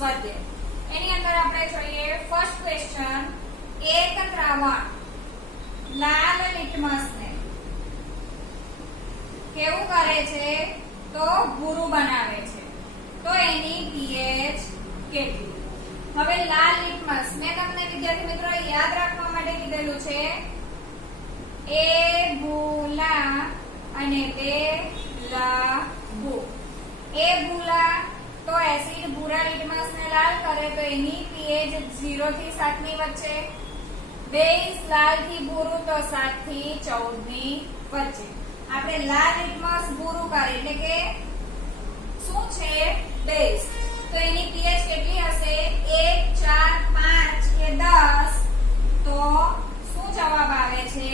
સ્વાધ્યાય એની અંદર આપણે જોઈએ ફર્સ્ટ ક્વેશ્ચન એક દ્રાવણ લાલ લિટમસને કેવું કરે છે તો ભૂરું બનાવે છે તો એની pH કેટલી। હવે લાલ લિટમસ મેં તમને વિદ્યાર્થી મિત્રો યાદ રાખવા માટે કીધેલું છે એ ભૂલા અને બે લા ભૂ। એ ભૂલા તો એસિડ ભૂરા લિટમસને લાલ કરે તો એની pH 0 થી 7 ની વચ્ચે। બેઝ લાલ થી ભૂરું તો 7 થી 14 ની વચ્ચે। આપણે લાલ લિટમસ ભૂરું કરે એટલે કે શું છે બેઝ તો એની pH કેટલી હશે 1 4 5 કે 10 તો શું જવાબ આવે છે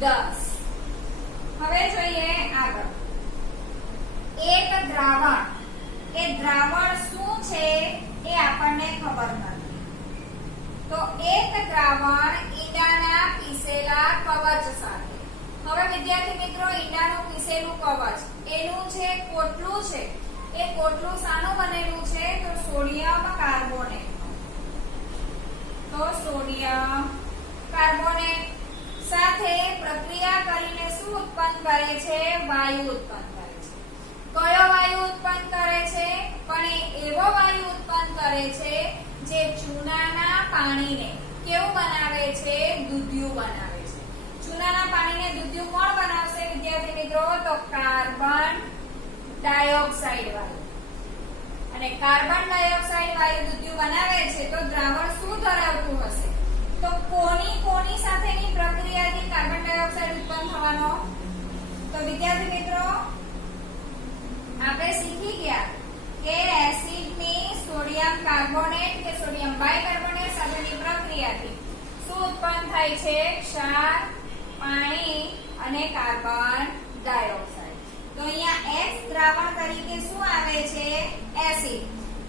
10। હવે જોઈએ આગળ એક દ્રાવણ એ દ્રાવણ શું છે એ આપણને ખબર નથી તો એક દ્રાવણ ઈંડાના પીસેલા કવચ સાથે। હવે વિદ્યાર્થી મિત્રો ઈંડાનું પીસેલું કવચ એનું જે કોટલું છે એ કોટલું શાનું બનેલું છે તો સોડિયમ કાર્બોનેટ। તો સોડિયમ કાર્બોનેટ સાથે પ્રક્રિયા કરીને શું ઉત્પન્ન કરે છે વાયુ ઉત્પન્ન કરે છે। કયો વાયુ ઉત્પન્ન કરે છે પણ એવો વાયુ ઉત્પન્ન કરે છે જે ચૂનાના પાણીને કેવું બનાવે છે દૂધિયું બનાવે છે। ચૂનાના પાણીને દૂધિયું કોણ બનાવશે વિદ્યાર્થી મિત્રો તો કાર્બન ડાયોક્સાઇડ વાયુ। અને કાર્બન ડાયોક્સાઇડ વાયુ દૂધિયું બનાવે છે તો દ્રાવણ શું ધરાવતું હશે તો કોની સાથેની પ્રક્રિયાથી કાર્બન ડાયોક્સાઇડ ઉત્પન્ન થવાનો તો વિદ્યાર્થી મિત્રો આપણે શીખી ગયા કે એસિડની સોડિયમ કાર્બોનેટ કે સોડિયમ બાયકાર્બોનેટ સાથેની પ્રક્રિયાથી શું ઉત્પન્ન થાય છે ક્ષાર પાણી અને કાર્બન ડાયોક્સાઇડ। તો અહીંયા X દ્રાવણ તરીકે શું આવે છે એસિડ।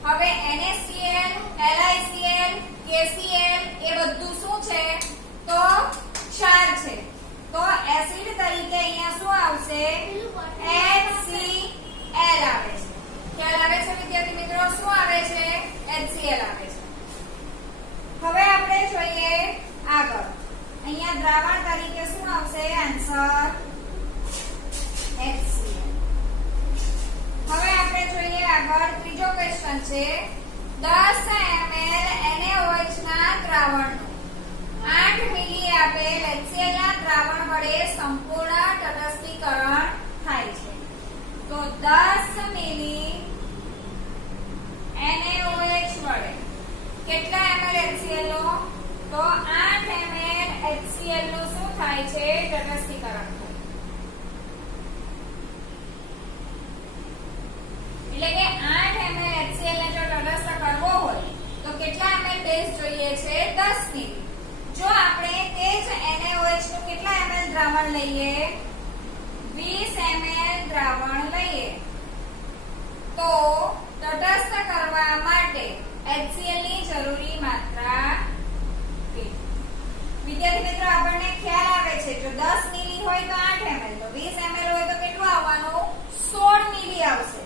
હવે NaCl LiCl KCl એ બધું શું છે તો ક્ષાર છે તો એસિડ તરીકે અહીંયા શું આવશે HCl આવે છે। ખ્યાલ આવે છે વિદ્યાર્થી મિત્રો શું આવે છે HCl આવે છે। હવે આપણે જોઈએ આગળ અહીંયા દ્રાવણ તરીકે શું આવશે આન્સર HCl। હવે આપણે જોઈએ આગળ ત્રીજો ક્વેશ્ચન છે 10 ml NaOH ના દ્રાવણનું 8 મિલી આપેલ HCl ના દ્રાવણ વડે સંપૂર્ણ તટસ્થીકરણ થાય છે તો 10 મિલી NaOH વડે કેટલા ml HCl નો તો 8 ml HCl નું શું થાય છે તટસ્થીકરણ થાય એટલે કે 8 ml HCl ને જો તટસ્થ કરવો હોય તો કેટલા ml બેઝ જોઈએ છે 10 મિલી। જો આપણે તે જ NaOH નું કેટલા ml દ્રાવણ લઈએ 20 ml દ્રાવણ લઈએ તો તટસ્થ કરવા માટે HCl ની જરૂરી માત્રા વિદ્યાર્થી મિત્રો આપણને ખ્યાલ આવે છે જો 10 મિલી હોય તો 8 ml તો 20 ml હોય તો કેટલું આવવાનું 16 મિલી આવશે।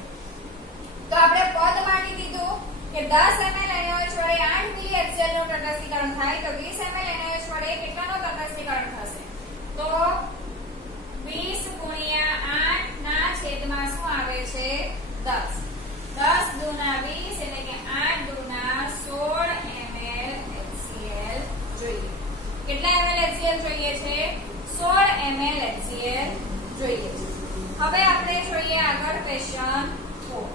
તો આપણે પદ માની દીધું કે 10 ml NaOH વડે 8 મિલી HCl નું તટસ્થીકરણ થાય તો 20 ml NaOH વડે કેટલાનું તટસ્થીકરણ થશે તો 20 ગુણ્યા 8 ના છેદમાં શું આવે છે 10 10 દુના 20 એટલે કે 8 દુના 16 ml HCl જોઈએ। કેટલા ml HCl જોઈએ છે 16 ml HCl જોઈએ છે। હવે આપણે જોઈએ આગળ ક્વેશ્ચન 4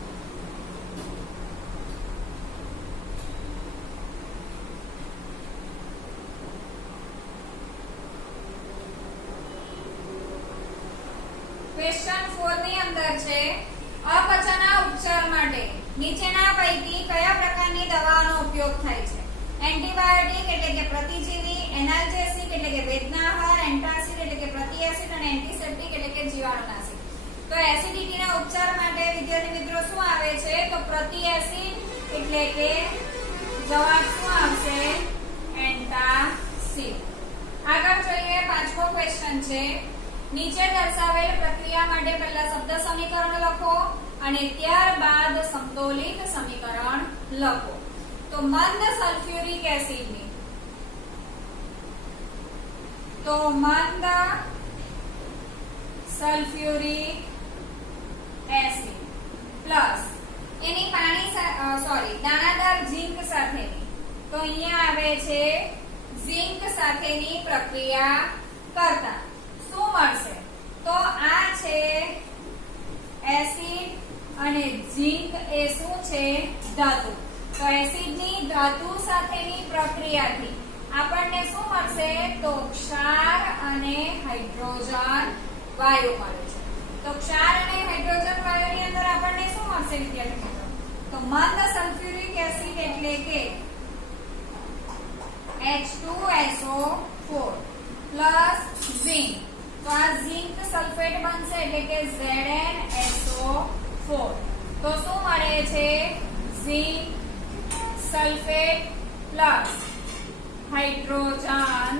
ક્વેશ્ચન 4 ની અંદર છે અપચાના ઉપચાર માટે નીચેના પૈકી કયા પ્રકારની દવાઓનો ઉપયોગ થાય છે એન્ટીબાયોટિક એટલે કે પ્રતિજીવી એનાલ્જેસિક એટલે કે વેદનાહાર એન્ટાસિડ એટલે કે પ્રતિએસિડ અને એન્ટિસેપ્ટિક એટલે કે જીવાણુનાશક। તો એસિડિટીના ઉપચાર માટે વિદ્યાર્થી મિત્રો શું આવે છે તો પ્રતિએસિડ એટલે કે જવાબ શું આવશે એન્ટાસિડ। આગળ જોઈએ પાંચમો ક્વેશ્ચન છે નીચે દર્શાવેલ પ્રક્રિયા માટે પહેલા શબ્દ સમીકરણ લખો અને ત્યારબાદ સમતોલિત સમીકરણ લખો. તો મંદ સલ્ફ્યુરિક એસિડની સલ્ફ્યુરિક એસિડ પ્લસ એની દાણાદાર ઝીંક સાથેની, તો અહીંયા આવે છે ઝીંક સાથેની પ્રક્રિયા કરતા શું મળશે? તો આ છે એસિડ અને ઝીંક એ શું છે? ધાતુ. તો એસિડની ધાતુ સાથેની પ્રક્રિયાથી આપણને શું મળશે? તો ક્ષાર અને હાઇડ્રોજન વાયુ મળે છે. તો ક્ષાર અને હાઇડ્રોજન વાયુની અંદર આપણને શું મળશે વિદ્યાર્થી મિત્રો? તો મંદ સલ્ફ્યુરિક એસિડ એટલે કે H2SO4 પ્લસ ઝીંક. તો આ ઝીંક સલ્ફેટ બનશે એટલે કે ZnSO4. તો શું મળે છે? ઝીંક સલ્ફેટ પ્લસ હાઇડ્રોજન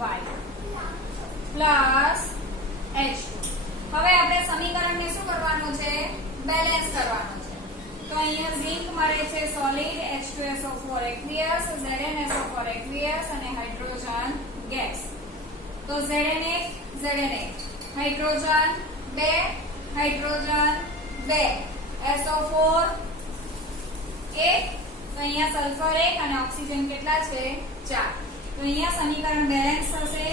વાયુ પ્લસ H2. હવે આપણે સમીકરણને શું કરવાનું છે? બેલેન્સ કરવાનું છે. તો અહીંયા ઝીંક મળે છે solid, H2SO4 aqueous, ZnSO4 aqueous અને હાઇડ્રોજન ગેસ. તો ZnA હાઇડ્રોજન 2 SO4 1. તો અહીંયા સલ્ફર 1 અને ઓક્સિજન કેટલા છે? 4. તો અહીંયા સમીકરણ બેલેન્સ થશે.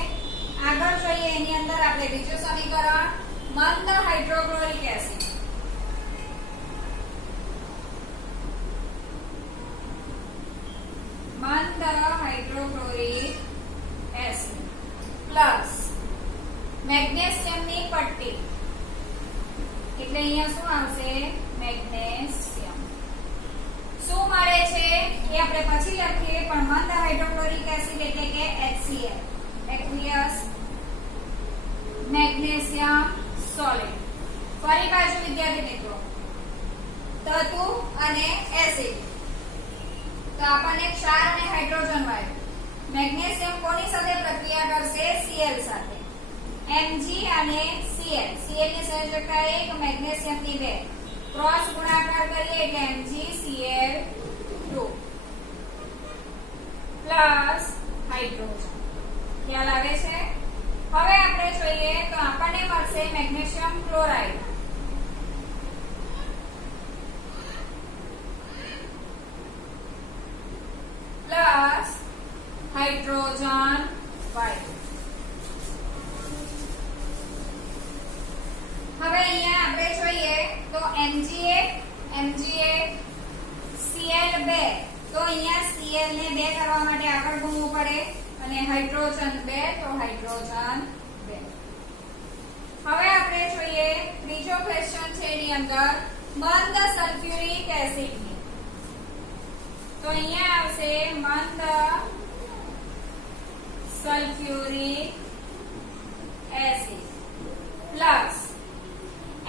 આગળ જોઈએ એની અંદર આપણે બીજું સમીકરણ મંદ હાઇડ્રોક્લોરિક એસિડ. મંદ હાઇડ્રોક્લોરિક એસિડ પ્લસ મેગ્નેશિયમની પટ્ટી એટલે અહીંયા શું આવશે? મેગ્નેશિયમ. શું મળે છે એ આપણે પછી લખીએ, પણ મંદ હાઇડ્રોક્લોરિક એસિડ એટલે કે HCl aqueous મેગ્નેશિયમ સોલિડ. ફરી પાછું વિદ્યાર્થી મિત્રો ધાતુ અને એસિડ, તો આપણને ક્ષાર અને હાઇડ્રોજન વાયુ. મેગ્નેશિયમ કોની સાથે પ્રક્રિયા કરશે? Cl સાથે. Mg અને Cl. Cl ની સંયોજકતા 1, મેગ્નેશિયમ ની 2. ક્રોસ ગુણાકાર કરીએ એટલે MgCl2 પ્લસ હાઇડ્રોજન. ખ્યાલ આવે છે? હવે આપણે જોઈએ તો આપણને મળશે મેગ્નેશિયમ ક્લોરાઇડ પ્લસ હાઇડ્રોજન વાયુ. હવે અહીંયા આપણે જોઈએ તો MgA Cl2. તો અહીંયા Cl ને 2 કરવા માટે આગળ ગુણવું પડે અને હાઇડ્રોજન 2, તો હાઇડ્રોજન 2. હવે આપણે જોઈએ ત્રીજો ક્વેશ્ચન છે એની અંદર મંદ સલ્ફ્યુરિક એસિડની. તો અહીંયા આવશે મંદ સલ્ફ્યુરિક એસિડ પ્લસ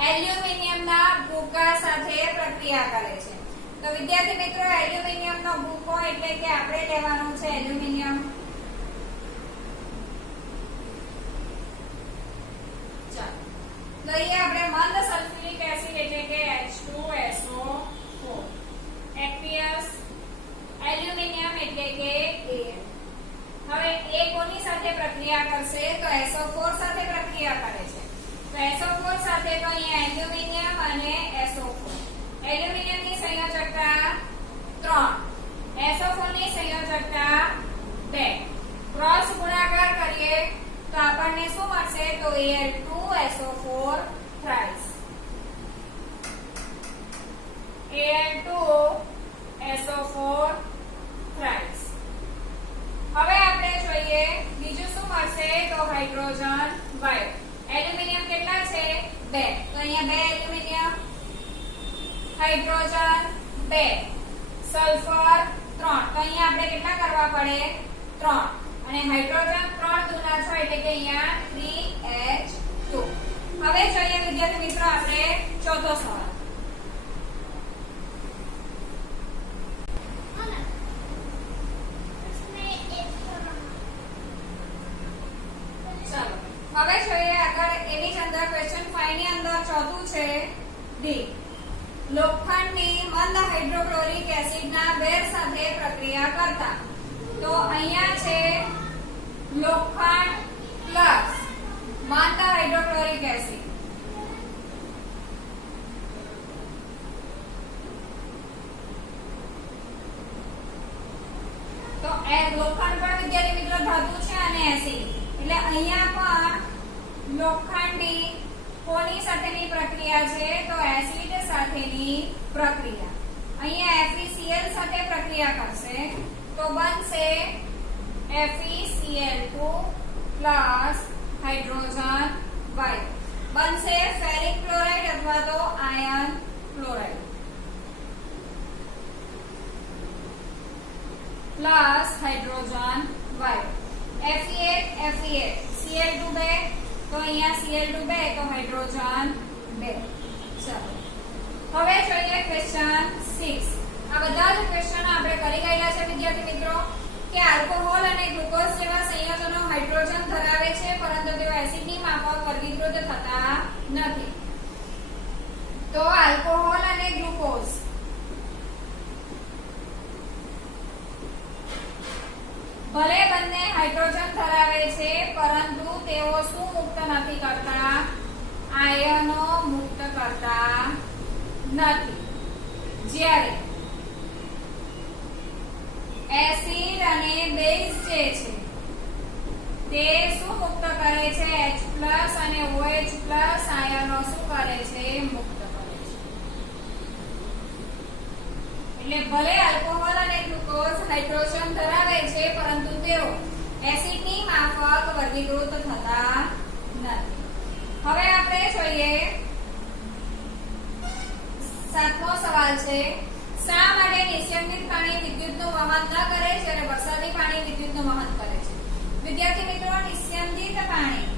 એલ્યુમિનિયમના ભૂકા સાથે પ્રક્રિયા કરે છે. તો વિદ્યાર્થી મિત્રો એલ્યુમિનિયમનો ભૂકો એટલે કે આપણે લેવાનું છે એલ્યુમિનિયમ. ચાલો તો અહીંયા આપણે મંદ સલ્ફ્યુરિક એસિડ એટલે કે H2SO4 aqueous એલ્યુમિનિયમ એટલે કે Al. હવે એ કોની સાથે પ્રક્રિયા કરશે? તો SO4 સાથે પ્રક્રિયા કરે છે. તો SO4 સાથે તો અહીંયા એલ્યુમિનિયમ અને SO4. એલ્યુમિનિયમની સંયોજકતા 3, SO4 ની સંયોજકતા 2. ક્રોસ ગુણાકાર કરીએ તો આપણને શું મળશે? તો Al2SO4 thrice. Al2SO4 thrice. હવે આપણે જોઈએ બીજું શું મળશે? તો હાઇડ્રોજન વાયુ. એલ્યુમિનિયમ કેટલા છે? 2. તો અહીંયા 2 એલ્યુમિનિયમ, હાઇડ્રોજન 2, સલ્ફર 3. તો અહીંયા આપણે કેટલા કરવા પડે? 3. અને હાઇડ્રોજન 3 દુના 6 એટલે કે અહીંયા 3H2. હવે જોઈએ વિદ્યાર્થી મિત્રો આપણે ચોથો સવાલ. ચાલો હવે જોઈએ આગળ છે ડી. લોખંડની મંદ હાઇડ્રોક્લોરિક એસિડના બેર સાથે પ્રક્રિયા કરતા. તો અહીંયા છે લોખંડ પ્લસ મંદ હાઇડ્રોક્લોરિક એસિડ. તો લોખંડ પણ વિદ્યાર્થી મિત્રો ધાતુ છે અને એસિડ, એટલે અહીંયા પણ લોખંડની કોની સાથેની પ્રક્રિયા છે? તો એસિડ સાથેની પ્રક્રિયા. અહીંયા FeCl સાથે પ્રક્રિયા કરશે તો બનશે FeCl2 પ્લસ હાઇડ્રોજન વાયુ. બનશે ફેરિક ક્લોરાઇડ અથવા તો આયર્ન ક્લોરાઇડ પ્લસ હાઇડ્રોજન વાયુ. Fe8 Cl2 2, તો અહીંયા Cl2 2 તો હાઇડ્રોજન 2. ચલો હવે જોઈએ ક્વેશ્ચન 6. આ બધા જ ક્વેશ્ચનો આપણે કરી ગયેલા છે વિદ્યાર્થી મિત્રો કે આલ્કોહોલ અને ગ્લુકોઝ જેવા સંયોજનો હાઇડ્રોજન ધરાવે છે પરંતુ તેઓ એસિડની માફક વર્ગીકૃત થતા નથી. તો આલ્કોહોલ અને ગ્લુકોઝ ભલે બંને હાઇડ્રોજન ધરાવે છે પરંતુ તેઓ શું મુક્ત નથી કરતા? આયનો મુક્ત કરતા નથી. જ્યારે એસિડ અને બેઝ જે છે તે શું મુક્ત કરે છે? H+ અને OH+ આયનો શું કરે છે? મુક્ત કરે છે. એટલે ભલે આલ્કોહોલ અને ગ્લુકોઝ હાઇડ્રોજન ધરાવે છે પરંતુ તેઓ એસિડની માફક વર્ગીકૃત થતા નથી. હવે આપણે જોઈએ 7મો સવાલ છે. શા માટે નિસ્યંદિત પાણી વિદ્યુતનું વહન ન કરે જ્યારે વરસાદી પાણી વિદ્યુતનું વહન કરે છે? વિદ્યાર્થી મિત્રો, નિસ્યંદિત પાણી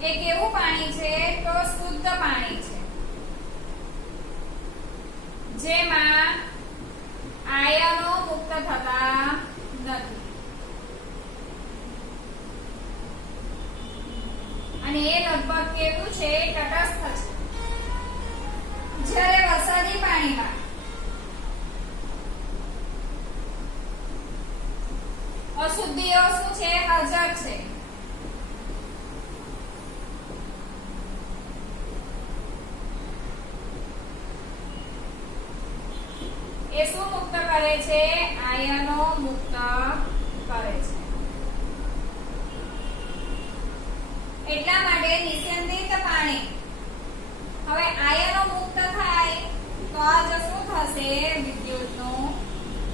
એ કેવું પાણી છે? તો શુદ્ધ પાણી છે જેમાં આયનો મુક્ત થતા નથી અને એ લગભગ કેવું છે? તટસ્થ છે. જ્યારે વરસાદી પાણીમાં અશુદ્ધિઓ શું છે? હાજર છે. એ શું મુક્ત કરે છે? આયનો મુક્ત કરે છે. એટલા માટે નિસ્યંદિત પાણી, હવે આયનો મુક્ત થાય તો આ શું થશે? વિદ્યુતનું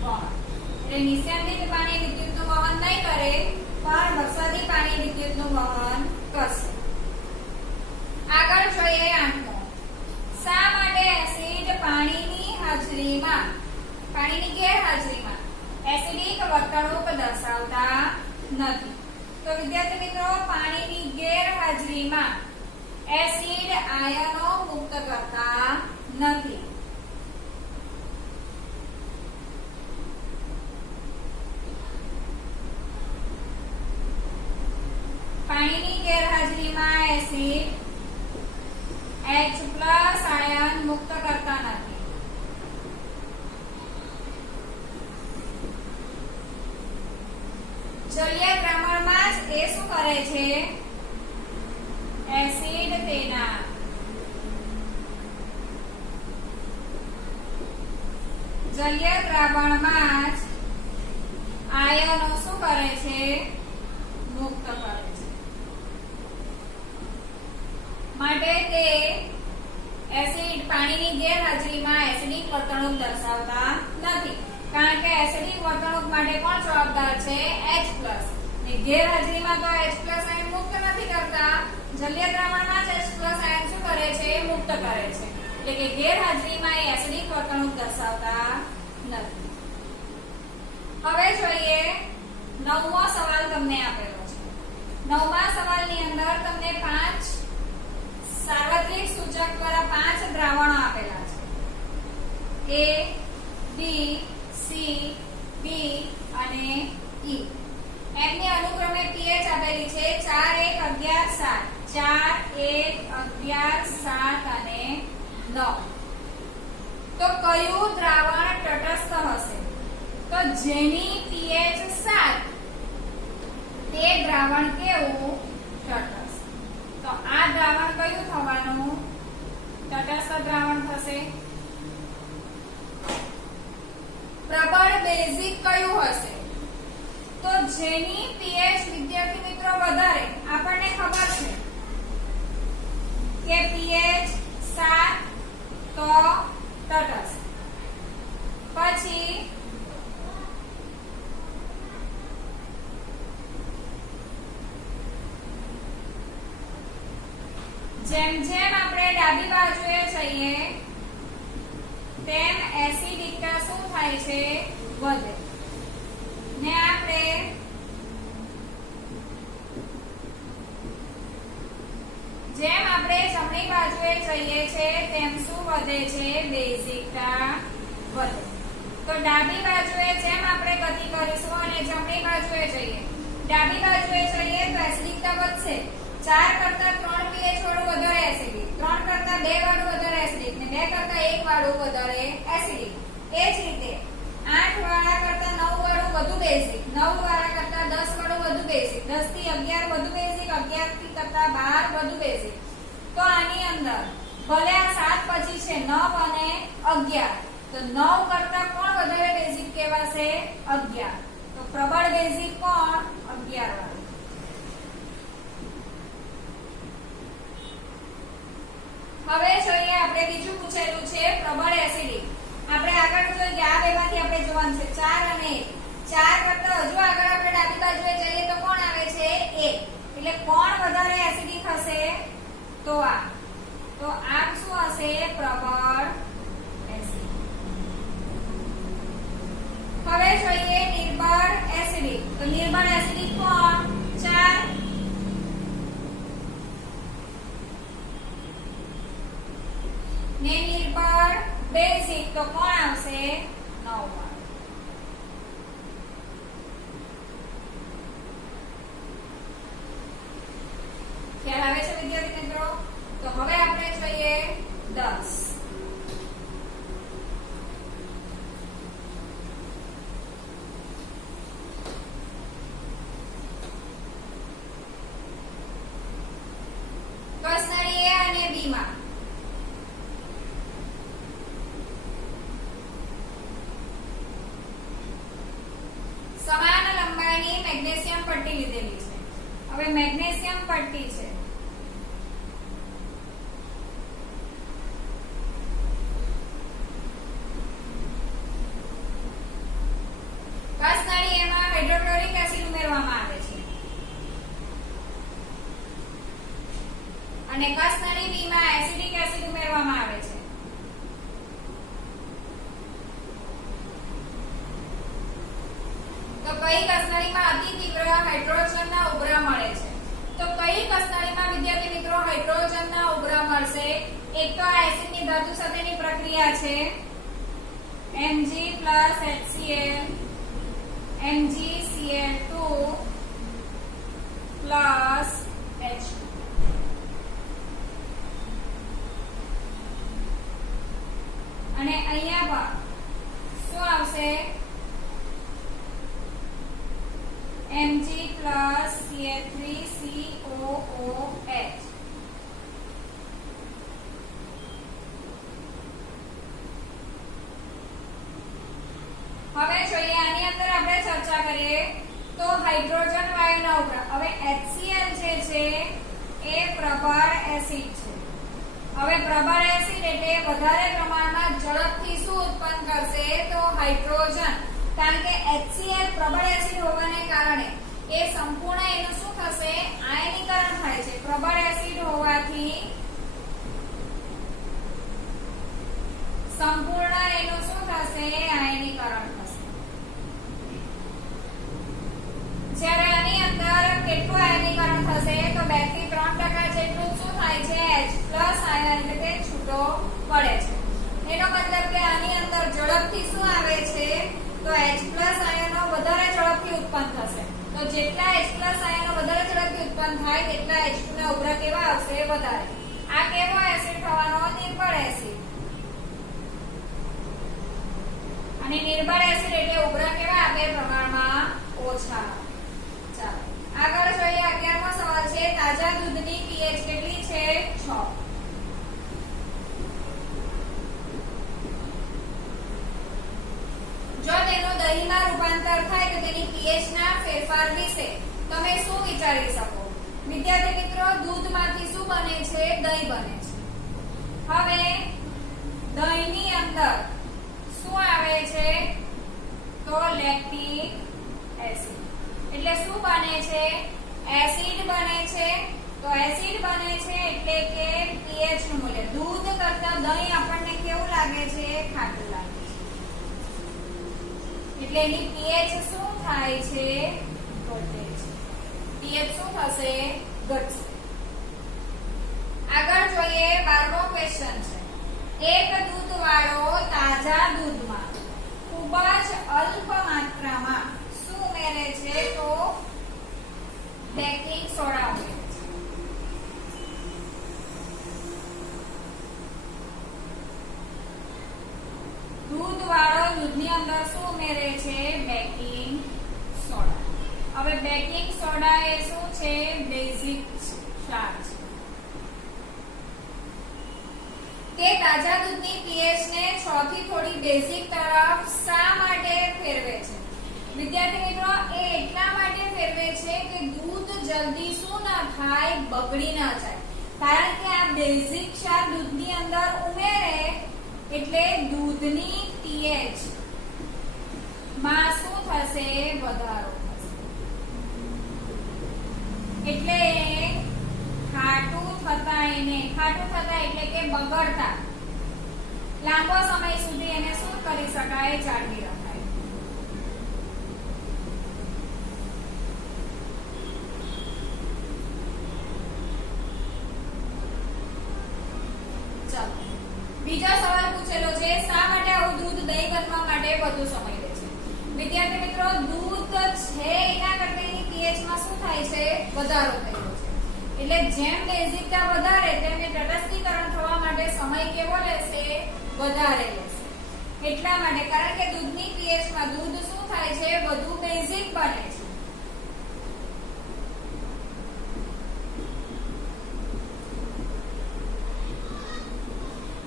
વહન. એટલે નિસ્યંદિત પાણી વિદ્યુતનું વહન નહીં કરે પણ વરસાદી પાણી વિદ્યુતનું વહન કરશે. આગળ જોઈએ 8મો. શા માટે એસિડ પાણીની ગેરહાજરીમાં એસિડિક વર્તણૂક દર્શાવતા નથી? તો વિદ્યાર્થી મિત્રો, પાણીની ગેરહાજરીમાં એસિડ આયનો મુક્ત કરતા નથી. પાણીની ગેરહાજરીમાં એસિડ H+ આયન મુક્ત કરતા નથી. જલીય દ્રાવણમાં જ એ શું કરે છે? એસિડ તેના જલીય દ્રાવણમાં જ આયનો શું કરે છે? મુક્ત કરે છે. માટે તે એસિડ પાણીની ગેરહાજરીમાં એસિડિક વર્તણૂક દર્શાવતા નથી. કારણ કે એસિડિક વર્તણૂક માટે કોણ જવાબદાર છે? H+. ને ગેરહાજરીમાં તો H+ આયન મુક્ત નથી કરતા. જલીય દ્રાવણમાં જ H+ આયન શું કરે છે? મુક્ત કરે છે. એટલે કે ગેરહાજરીમાં એ એસિડિક વર્તણૂક દર્શાવતા નથી. હવે જોઈએ 9મો સવાલ તમને આપેલો છે. 9મા સવાલની અંદર તમને 5 સાર્વત્રિક સૂચક દ્વારા 5 દ્રાવણો આપેલા છે. A, B, C, B અને E. એમની અનુક્રમે pH આપેલી છે 4, 1, 11, 7 4 1 11 7 અને 9 તો કયું દ્રાવણ તટસ્થ હશે તો જેની pH 7 તે દ્રાવણ કેવું તટસ્થ તો આ દ્રાવણ કયું થવાનું તટસ્થ દ્રાવણ થશે પ્રબળ બેઝિક કયું હશે તો જેની pH વિદ્યાર્થી મિત્રો વધારે આપણને ખબર છે કે pH 7 તો તટસ્થ પછી જેમ જેમ આપણે ડાબી બાજુએ જઈએ તેમ એસિડિકતા શું થાય છે વધે ને આપણે જેમ આપણે જમણી બાજુએ જઈએ છે તેમ શું વધે છે બેઝિકતા વધે તો ડાબી બાજુએ જેમ આપણે ગતિ કરીશું અને જમણી બાજુએ જઈએ ડાબી બાજુએ જઈએ તો એસિડિકતા વધશે 4 કરતા 3 pH વાળું વધારે એસિડિક 3 કરતા 2 વાળું વધારે એસિડિક ને 2 કરતા 1 વાળું વધારે એસિડિક એ જ રીતે 8 વાળા કરતા 9 વાળું વધુ બેઝિક 9 વાળા કરતા 10 વાળું વધુ બેઝિક 10 થી 11 વધુ બેઝિક 11 થી કરતા 12 વધુ બેઝિક તો આની અંદર ભલે આ 7 પછી છે 9 અને 11 તો 9 કરતા કોણ વધારે બેઝિક કહેવાશે 11 તો પ્રબળ બેઝિક કોણ 11 વાળું હવે જોઈએ આપણે બીજું પૂછેલું છે પ્રબળ એસિડિક આપણે આગળ જોઈએ કે આ બેમાંથી આપણે જોવાનું છે 4 અને 1 4 કરતા હજુ આગળ આપણે ડાબી બાજુએ જઈએ તો કોણ આવે છે 1 એટલે કોણ વધારે એસિડિક હશે તો આ શું હશે પ્રબળ એસિડિક હવે જોઈએ નિર્બળ એસિડિક તો નિર્બળ એસિડિક કોણ 4 ને નિર્બળ બેઝિક તો કોણ આવશે 9 વાળું ખ્યાલ આવે છે વિદ્યાર્થી મિત્રો તો હવે આપણે જોઈએ 10 કસનળી A અને B માં સમાન લંબાઈની મેગ્નેશિયમ પટ્ટી લીધેલી છે હવે મેગ્નેશિયમ પટ્ટી છે કસનળી એમાં હાઇડ્રોક્લોરિક એસિડ ઉમેરવામાં આવે છે અને કસનળી B માં એસિડિક એસિડ ઉમેરવામાં આવે છે તો કઈ કસનળીમાં અતિ તીવ્ર હાઇડ્રોજનના ઉભરા મળે છે તો કઈ કસનળીમાં વિદ્યાર્થી મિત્રો હાઇડ્રોજનના ઉભરા મળશે એક તો આ એસિડની ધાતુ સાથેની પ્રક્રિયા છે Mg HCl MgCl2 H2 અને અહીંયા પણ શું આવશે Mg+Cl3COOH હવે જોઈએ આની અંદર આપણે ચર્ચા કરીએ તો હાઇડ્રોજન વાયુના ઉભરા હવે HCl જે છે એ પ્રબળ એસિડ છે હવે પ્રબળ એસિડ એટલે વધારે પ્રમાણમાં ઝડપથી શું ઉત્પન્ન કરશે તો હાઇડ્રોજન કારણ કે HCl પ્રબળ એસિડ હોવાને કારણે એ સંપૂર્ણ એનું શું થશે આયનીકરણ થાય છે પ્રબળ એસિડ હોવાથી સંપૂર્ણ એનું શું થશે આયનીકરણ થશે જ્યારે આની અંદર કેટલું આયનીકરણ થશે તો 2 થી 3% જેટલું શું થાય છે H+ આયન એટલે કે છૂટો પડે છે એનો મતલબ કે આની અંદર ઝડપથી શું આવે છે તો H+ આયનો વધારે ઝડપથી ઉત્પન્ન થશે તો જેટલા H+ આયનો વધારે ઝડપથી ઉત્પન્ન ઉત્પન્ન થાય તેટલા H2 ના ઉભરા કેવા આવશે વધારે. આ કેવો એસિડ થવાનો નિર્બળ એસિડ અને નિર્બળ એસિડ એટલે ઉભરા કેવા આપે પ્રમાણમાં ઓછા. ચાલો આગળ જોઈએ 11મો સવાલ છે તાજા દૂધની pH કેટલી છે 6. જો તેનું દહીંમાં રૂપાંતર થાય તો તેની pH ના ફેરફાર વિશે તમે શું વિચારી શકો? વિદ્યાર્થી મિત્રો દૂધમાંથી શું બને છે દહીં બને છે. હવે દહીંની અંદર શું આવે છે તો લેક્ટિક એસિડ. એટલે શું બને છે એસિડ બને છે. તો એસિડ બને છે એટલે કે pH નું મૂલ્ય દૂધ કરતા દહીં આપણને કેવું લાગે છે ખાટું લાગે છે એટલે એની pH શું થાય છે ઘટે છે. pH શું થશે ઘટશે. આગળ જોઈએ 12મો ક્વેશ્ચન છે એક દૂધવાળો તાજા દૂધમાં ખૂબ જ અલ્પ માત્રામાં શું ઉમેરે છે તો બેકિંગ સોડા ઉમેરે છે. દૂધવાળો દૂધની અંદર શું ઉમેરે છે બેકિંગ સોડા. હવે બેકિંગ સોડા એ શું છે બેઝિક ક્ષાર છે. કે તાજા દૂધની pH ને 6 થી થોડી બેઝિક તરફ શા માટે ફેરવે છે? વિદ્યાર્થી મિત્રો એ એટલા માટે ફેરવે છે કે દૂધ જલ્દી શું ના થાય બગડી ના જાય. કારણ કે આ બેઝિક ક્ષાર દૂધની અંદર ઉમેરે એટલે દૂધની pH માં શું થશે વધારો થશે. એટલે ખાટું થતા એટલે કે બગડતા લાંબો સમય સુધી એને શું કરી શકાય જાળવી રખાય. ચાલો બીજો સવાલ પૂછેલો છે શા માટે આવું દૂધ દહીં બનવા માટે વધુ સમય લે છે? વિદ્યાર્થી મિત્રો દૂધ છે એના કરતા એની pH માં શું થાય છે વધારો થયો છે. એટલે જેમ બેઝિકતા વધારે તેમ તટસ્થીકરણ થવા માટે સમય કેવો લેશે વધારે લેશે. એટલા માટે કારણ કે દૂધની pH માં દૂધ શું થાય છે વધુ બેઝિક બને છે.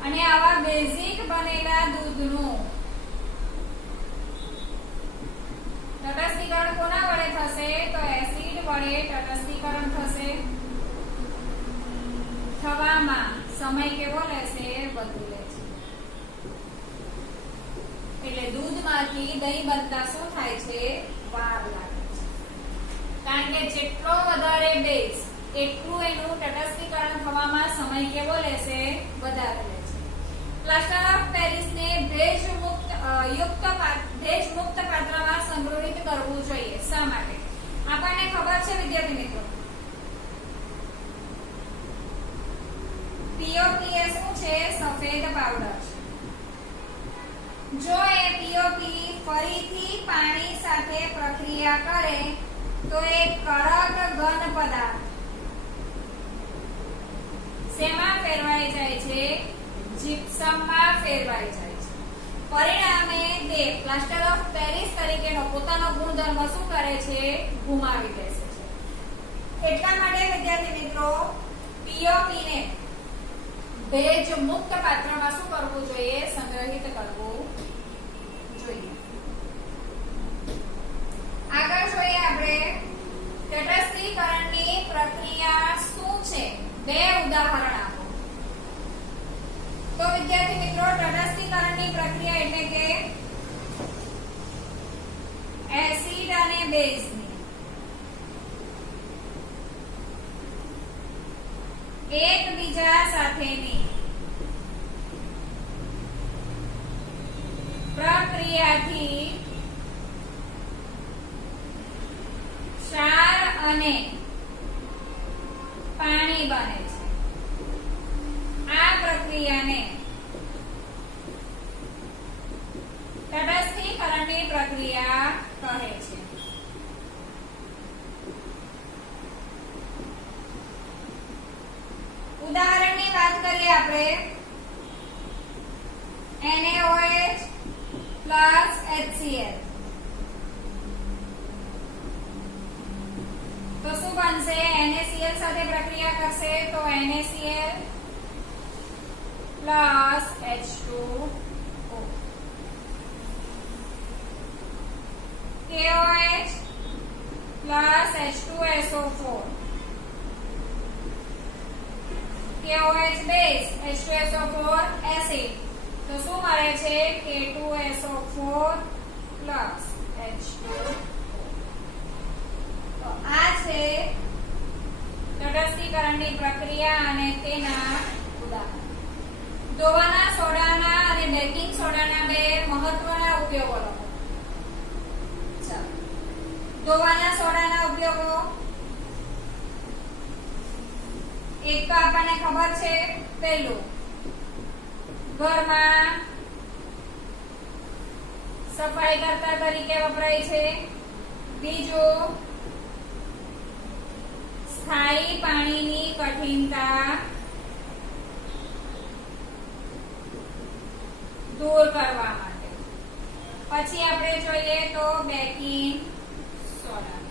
અને આવા બેઝિક બનેલા દૂધનું તટસ્થીકરણ કોના વડે થશે તો એસિડ વડે તટસ્થીકરણ થશે. થવામાં સમય કેવો લેશે વધુ લેશે. એટલે દૂધમાંથી દહીં બનતા શું થાય છે વાર લાગે છે. કારણ કે જેટલો વધારે બેઝ એટલું એનું તટસ્થીકરણ થવામાં સમય કેવો લેશે વધારે લેશે. પ્લાસ્ટર ઓફ પેરિસને ભેજ મુક્ત પાત્રમાં સંગ્રહિત કરવું જોઈએ. શા માટે? આપણને ખબર છે વિદ્યાર્થી મિત્રો POP એ શું છે સફેદ પાવડર છે. જો એ POP ફરીથી પાણી સાથે પ્રક્રિયા કરે તો એ કડક ઘન પદાર્થ શેમાં ફેરવાઈ જાય છે જીપ્સમમાં ફેરવાઈ જાય છે. પરિણામે તે પ્લાસ્ટર ઓફ પેરિસ તરીકેનો પોતાનો ગુણધર્મ શું કરે છે ગુમાવી બેસે છે. એટલા માટે વિદ્યાર્થી મિત્રો POP ને ભેજ મુક્ત પાત્રમાં શું કરવું જોઈએ સંગ્રહિત કરવું જોઈએ. આગળ જોઈએ આપણે તટસ્થીકરણની પ્રક્રિયા શું છે બે ઉદાહરણ આપો. તો વિદ્યાર્થી મિત્રો તટસ્થીકરણની પ્રક્રિયા એટલે કે એસિડ અને બેઝની એકબીજા સાથેની પ્રક્રિયાથી ક્ષાર અને પાણી બને છે. આ પ્રક્રિયાને તટસ્થીકરણની પ્રક્રિયા કહે છે. આપણે NaOH પ્લસ HCl. તો શું બનશે? NaCl સાથે પ્રક્રિયા કરશે તો NaCl plus H2O. KOH plus H2SO4. KOH base H2SO4 acid. તો શું મળે છે? K2SO4 plus H2O. તો આ છે તટસ્થીકરણની પ્રક્રિયા અને તેના ઉદાહરણ. ધોવાના સોડાના અને બેકિંગ સોડાના બે મહત્વના ઉપયોગો લખો. ધોવાના સોડાના ઉપયોગો એક તો આપણને ખબર છે, પહેલું ઘરમાં સફાઈ કરતા તરીકે વપરાય છે. બીજું સ્થાયી પાણીની કઠિનતા દૂર કરવા માટે. પછી આપણે જોઈએ તો બેકિંગ સોડા.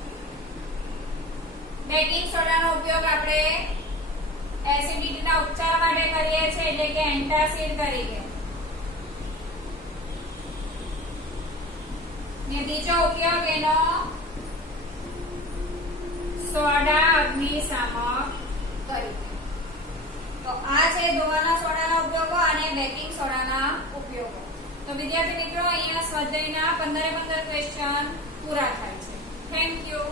બેકિંગ સોડાનો ઉપયોગ આપણે એસિડિટીના ઉપચાર માટે કરીએ છીએ, એટલે કે એન્ટાસિડ તરીકે. ને બીજો ઉપયોગ એનો સોડા અગ્નિશામક તરીકે. તો આ છે ધોવાના સોડાના ઉપયોગો અને બેકિંગ સોડાના ઉપયોગો. તો વિદ્યાર્થી મિત્રો, અહીંયા સ્વાધ્યાયના 15 ક્વેશ્ચન પૂરા થાય છે. Thank you.